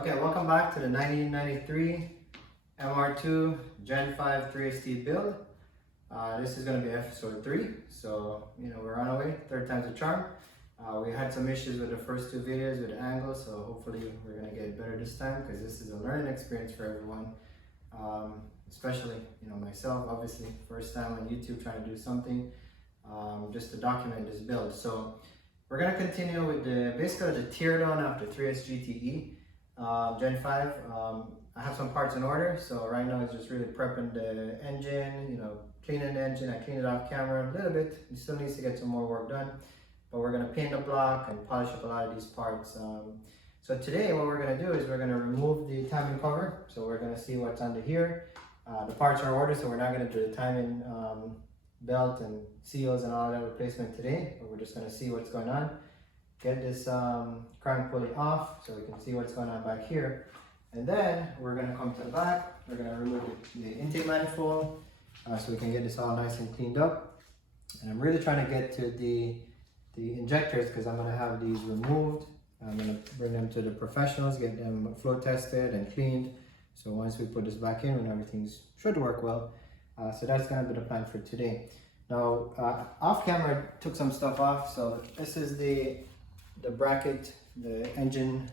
Okay, welcome back to the 1993 MR2 Gen 5 3SD build. This is going to be episode 3, so we're on our way, third time's a charm. We had some issues with the first 2 videos with the angle, so hopefully we're going to get better this time because this is a learning experience for everyone, especially myself, obviously first time on YouTube trying to do something just to document this build. So we're going to continue with basically the teardown after 3S GTE. Gen 5, I have some parts in order, so right now it's just really prepping the engine, cleaning the engine. I cleaned it off camera a little bit. It still needs to get some more work done, but we're going to paint the block and polish up a lot of these parts. So today what we're going to do is we're going to remove the timing cover, so we're going to see what's under here. The parts are ordered, so we're not going to do the timing belt and seals and all that replacement today, but we're just going to see what's going on. Get this crank pulley off so we can see what's going on back here, and then we're going to come to the back. We're going to remove the intake manifold so we can get this all nice and cleaned up. And I'm really trying to get to the injectors because I'm going to have these removed. I'm going to bring them to the professionals, get them flow tested and cleaned, so once we put this back in, when everything should work well. So that's going to be the plan for today. Now off camera I took some stuff off, so this is the bracket, the engine,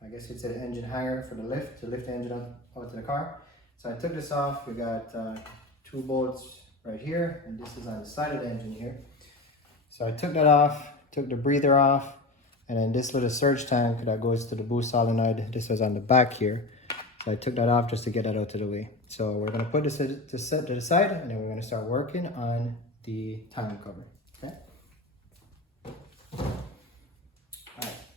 I guess you'd say the engine hanger for the lift, to lift the engine up out to the car. So I took this off. We got 2 bolts right here, and this is on the side of the engine here. So I took that off, took the breather off, and then this little surge tank that goes to the boost solenoid, this was on the back here. So I took that off just to get that out of the way. So we're going to put this to the side, and then we're going to start working on the timing cover. Okay.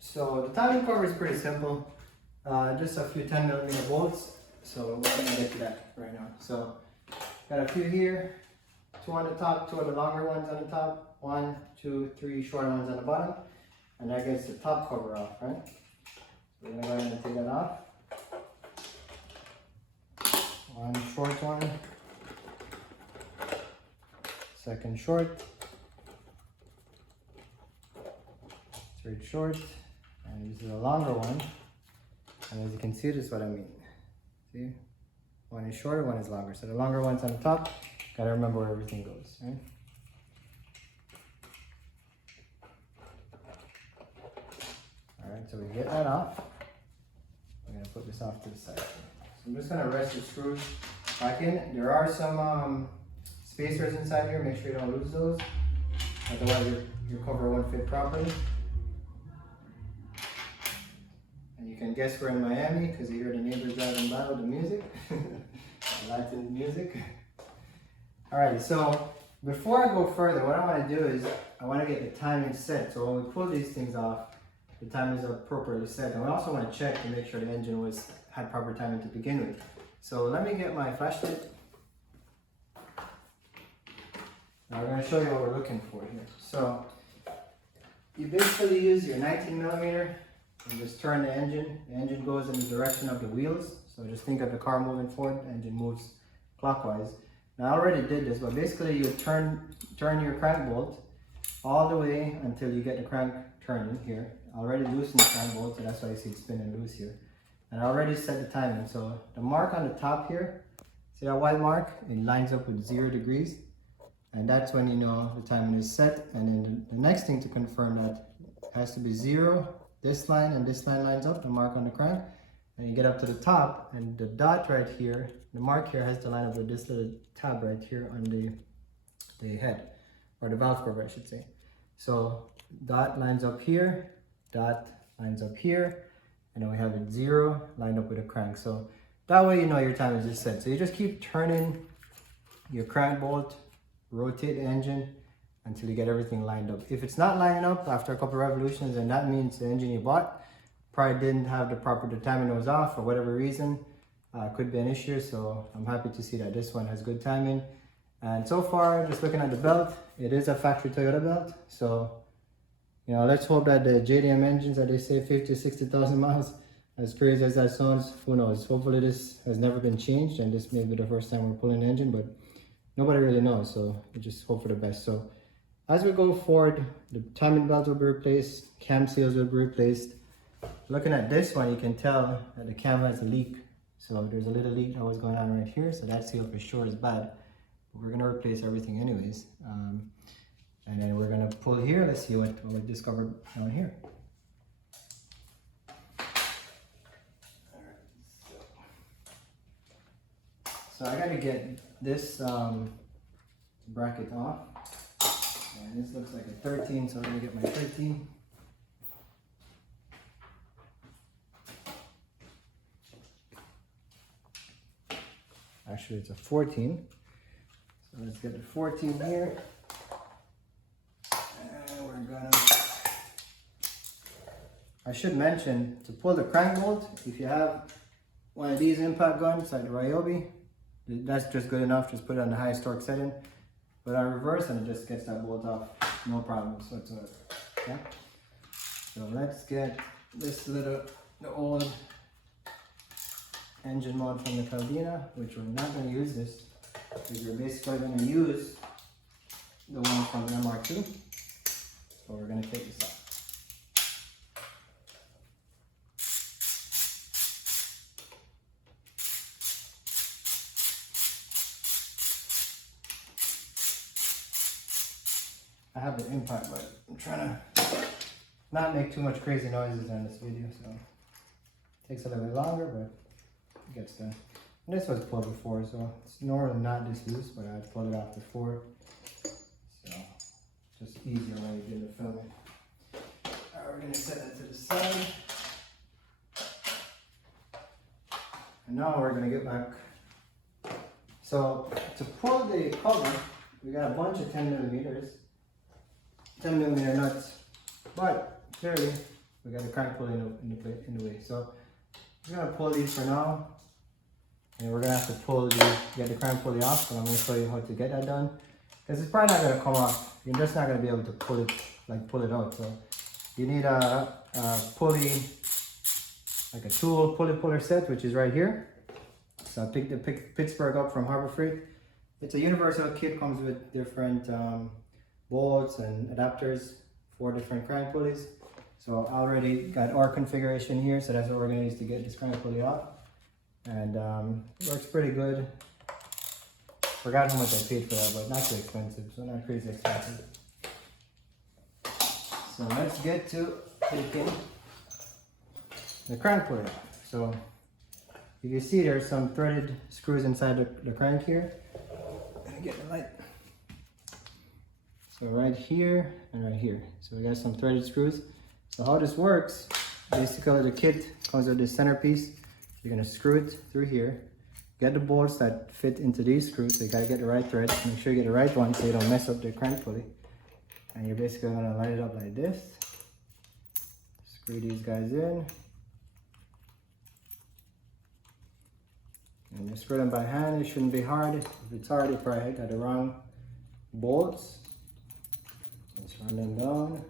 So the timing cover is pretty simple, just a few 10mm bolts. So we're going to get to that right now. So got a few here, 2 on the top, 2 of the longer ones on the top, 1, 2, 3 shorter ones on the bottom, and that gets the top cover off, right? So we're going to go ahead and take that off. 1 short one, 2nd short, 3rd short. And this is a longer one, and as you can see, this is what I mean. See, one is shorter, one is longer. So the longer one's on the top. Gotta remember where everything goes, right? All right, so we get that off. We're gonna put this off to the side. So I'm just gonna rest the screws back in. There are some spacers inside here. Make sure you don't lose those, otherwise your cover won't fit properly. And you can guess we're in Miami because you hear the neighbors driving by with the music, Latin music. Alright, so before I go further, what I want to do is I want to get the timing set. So when we pull these things off, the timing is appropriately set. And we also want to check to make sure the engine had proper timing to begin with. So let me get my flashlight. Now we're going to show you what we're looking for here. So you basically use your 19mm. and just turn the engine. The engine goes in the direction of the wheels. So just think of the car moving forward, the engine moves clockwise. Now I already did this, but basically you turn your crank bolt all the way until you get the crank turning here. I already loosened the crank bolt, so that's why you see it spinning loose here. And I already set the timing. So the mark on the top here, see that white mark? It lines up with 0 degrees. And that's when you know the timing is set. And then the next thing to confirm that has to be 0. This line and this line lines up, the mark on the crank, and you get up to the top, and the dot right here, the mark here has to line up with this little tab right here on the head, or the valve cover I should say. So dot lines up here, dot lines up here, and then we have it 0 lined up with a crank. So that way you know your time is just set. So you just keep turning your crank bolt, rotate the engine, until you get everything lined up. If it's not lining up after a couple of revolutions, then that means the engine you bought probably didn't have the proper, the timing was off for whatever reason. Could be an issue, so I'm happy to see that this one has good timing. And so far, just looking at the belt, it is a factory Toyota belt. So, let's hope that the JDM engines that they say 50 60,000 miles, as crazy as that sounds, who knows? Hopefully this has never been changed, and this may be the first time we're pulling the engine, but nobody really knows, so we just hope for the best. So as we go forward, the timing belt will be replaced, cam seals will be replaced, Looking at this one, you can tell that the camera has a leak. So there's a little leak that was going on right here. So that seal for sure is bad. But we're gonna replace everything anyways. And then we're gonna pull here. Let's see what we discovered down here. So I gotta get this bracket off. And this looks like a 13, so I'm gonna get my 13. Actually, it's a 14. So let's get the 14 here. And we're gonna... I should mention, to pull the crank bolt, if you have one of these impact guns like the Ryobi, that's just good enough. Just put it on the highest torque setting. Put it on reverse and it just gets that bolt off. No problems whatsoever. Okay? So let's get this the old engine mod from the Caldina, which we're not going to use this, because we're basically going to use the one from the MR2. So we're going to take this out. I have the impact, but I'm trying to not make too much crazy noises in this video, so it takes a little bit longer, but it gets done. And this was pulled before, so it's normally not this loose, but I pulled it off before, so just easier when you do the filming. Alright, we're going to set that to the side. And now we're going to get back. So to pull the cover, we got a bunch of 10mm nuts, but clearly we got a crank pulley in the way. So we're gonna pull these for now, and we're gonna have to get the crank pulley off. But I'm gonna show you how to get that done, because it's probably not gonna come off. You're just not gonna be able to pull it out. So you need a pulley, like a tool pulley puller set, which is right here. So I picked the Pittsburgh up from Harbor Freight. It's a universal kit, comes with different bolts and adapters, 4 different crank pulleys. So I already got our configuration here, so that's what we're going to use to get this crank pulley off. And it works pretty good. Forgot how much I paid for that, but not too expensive, so not crazy expensive. So let's get to taking the crank pulley off. So you can see there's some threaded screws inside the crank here. Let me get the light. So right here and right here. So we got some threaded screws. So how this works, basically the kit comes with this centerpiece. You're gonna screw it through here. Get the bolts that fit into these screws. So you gotta get the right thread. Make sure you get the right one so you don't mess up the crank pulley. And you're basically gonna line it up like this. Screw these guys in. And you screw them by hand. It shouldn't be hard. If it's hard, you probably got the wrong bolts. Let's run them down.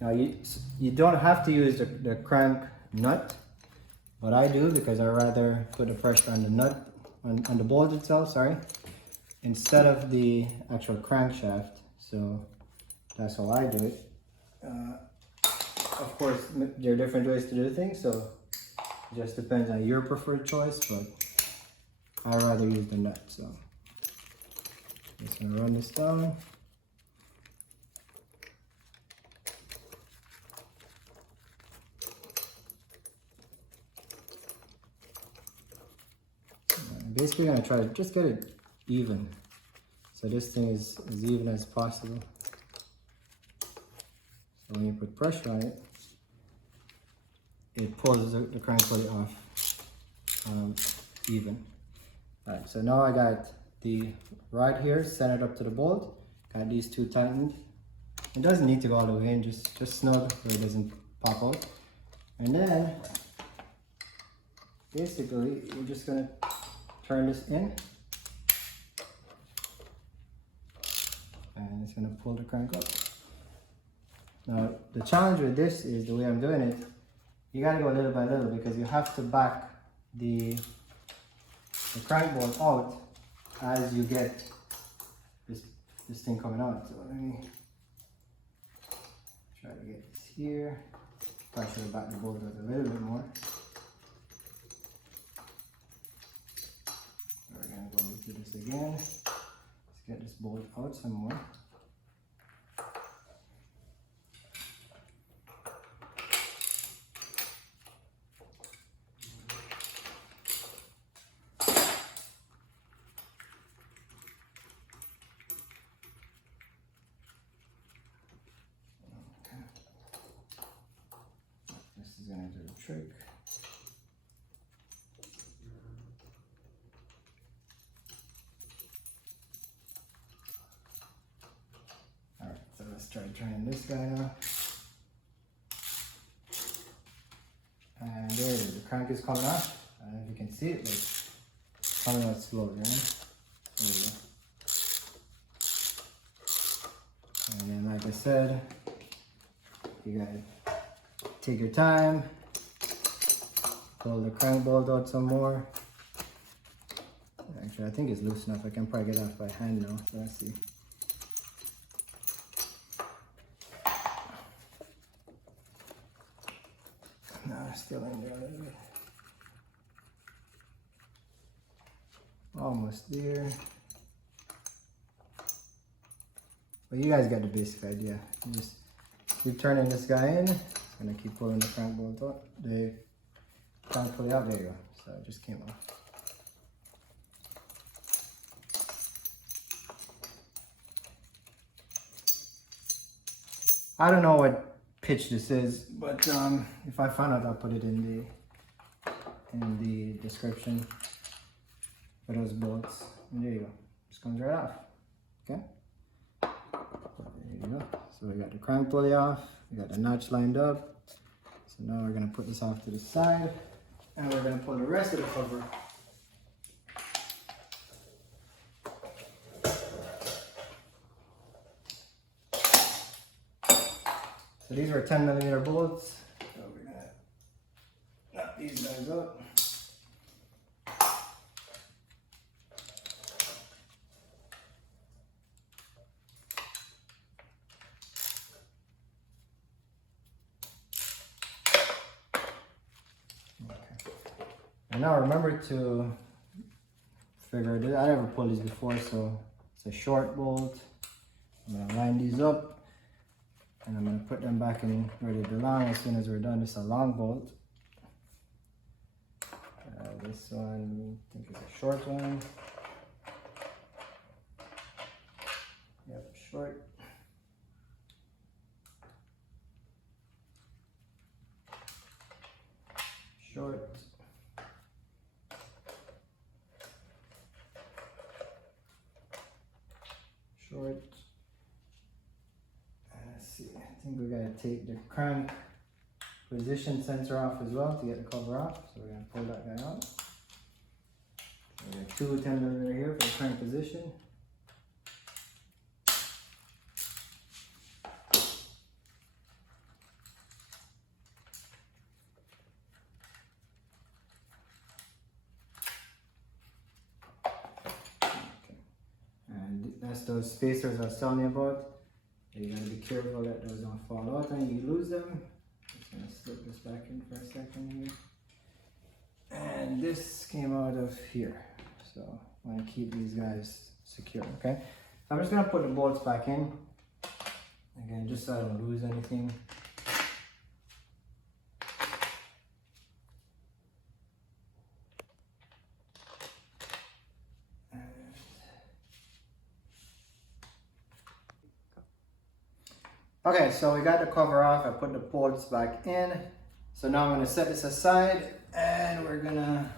Now you don't have to use the crank nut, but I do, because I rather put the pressure on the nut, on the bolt itself, sorry, instead of the actual crankshaft. So that's how I do it. Of course, there are different ways to do things, so it just depends on your preferred choice, but I rather use the nut. So just gonna run this down. Basically gonna try to just get it even. So this thing is as even as possible. So when you put pressure on it, it pulls the crank pulley off even. Alright, so now I got the rod here centered up to the bolt. Got these two tightened. It doesn't need to go all the way in, just snug so it doesn't pop out. And then basically we're just gonna turn this in, and it's gonna pull the crank up. Now the challenge with this is the way I'm doing it. You gotta go little by little, because you have to back the crank bolt out as you get this thing coming out. So let me try to get this here. Probably should have backed the bolt out a little bit more. We're gonna go through this again. Let's get this bolt out some more. This is gonna do the trick. Alright, so let's try trying this guy now. And there it is, the crank is coming off. I don't know if you can see it, but it's coming out slowly, right? There we go. And then, like I said, you gotta take your time, pull the crank bolt out some more. Actually, I think it's loose enough. I can probably get it off by hand now, so let's see. No, it's still in there a little bit. Almost there. But you guys got the basic idea. You just keep turning this guy in. It's gonna keep pulling the crank bolt out. The crank pulley out. There you go. So it just came off. I don't know what pitch this is, but if I find out, I'll put it in the description for those bolts. And there you go. Just comes right off. Okay. There you go. So we got the crank pulley off. We got the notch lined up. So now we're gonna put this off to the side, and we're gonna pull the rest of the cover. So these were 10mm bolts. So we're gonna knock these guys out. Okay. And now remember to figure this. I never pulled these before, so it's a short bolt. I'm gonna line these up. And I'm going to put them back in where they belong as soon as we're done. This is a long bolt. This one, I think it's a short one. Yep, short. Short. Short. I think we gotta take the crank position sensor off as well to get the cover off. So we're gonna pull that guy out. So we got two 10mm here for the crank position. Okay. And that's those spacers I was telling you about. You gotta be careful that those don't fall out and you lose them. Just gonna slip this back in for a second here. And this came out of here. So I wanna keep these guys secure, okay? So I'm just gonna put the bolts back in. Again, just so I don't lose anything. Okay, so we got the cover off. I put the bolts back in. So now I'm gonna set this aside and we're gonna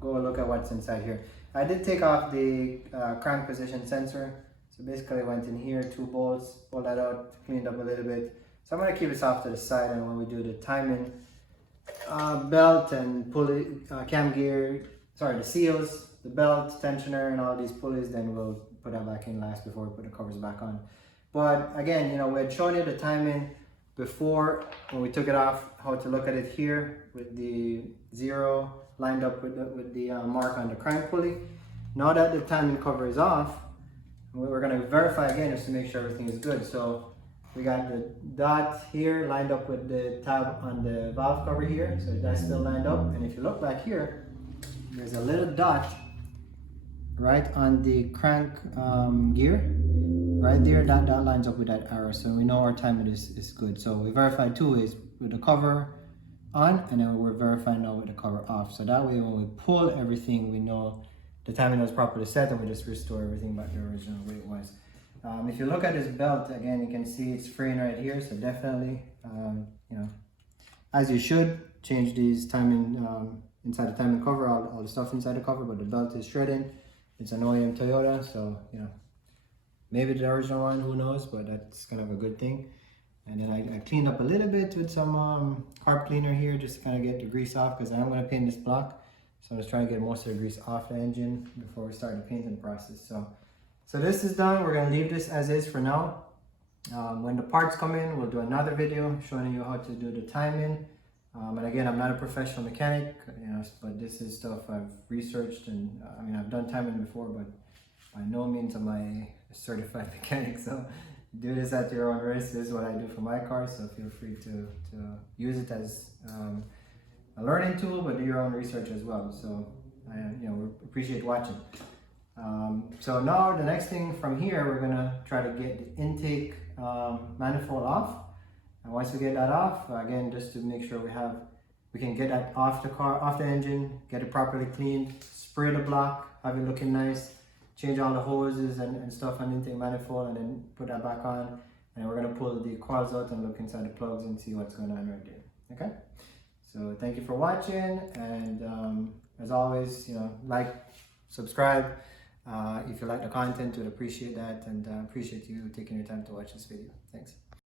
go look at what's inside here. I did take off the crank position sensor. So basically I went in here, two bolts, pulled that out, cleaned up a little bit. So I'm gonna keep this off to the side, and when we do the timing belt and pulley, cam gear, sorry, the seals, the belt, tensioner, and all these pulleys, then we'll put that back in last before we put the covers back on. But again, you know, we had shown you the timing before when we took it off, how to look at it here with the 0 lined up with the mark on the crank pulley. Now that the timing cover is off, we're going to verify again just to make sure everything is good. So We got the dot here lined up with the tab on the valve cover here, so that's still lined up. And if you look back here, there's a little dot right on the crank gear, right there. That lines up with that arrow, so we know our timing is good. So we verified 2 ways, with the cover on, and then we're verifying now with the cover off. So that way, when we pull everything, we know the timing was properly set, and we just restore everything back to the original way it was. If you look at this belt, again, you can see it's fraying right here, so definitely, you know, as you should, change these timing inside the timing cover, all the stuff inside the cover, but the belt is shredding. It's an OEM Toyota, so, you know, maybe the original one, who knows, but that's kind of a good thing. And then I cleaned up a little bit with some carb cleaner here, just to kind of get the grease off, because I'm going to paint this block. So I was trying to get most of the grease off the engine before we start the painting process. So this is done. We're going to leave this as is for now. When the parts come in, we'll do another video showing you how to do the timing. And again, I'm not a professional mechanic, you know, but this is stuff I've researched, and I mean, I've done timing before, but by no means am I a certified mechanic. So do this at your own risk. This is what I do for my car, so feel free to use it as a learning tool, but do your own research as well. So you know, we appreciate watching. So now the next thing from here, we're gonna try to get the intake manifold off. And once we get that off, again, just to make sure we can get that off the car, off the engine, get it properly cleaned, spray the block, have it looking nice, change all the hoses and stuff on the intake manifold, and then put that back on. And we're gonna pull the coils out and look inside the plugs and see what's going on right there. Okay. So thank you for watching, and as always, you know, like, subscribe. If you like the content, we'd appreciate that, and appreciate you taking your time to watch this video. Thanks.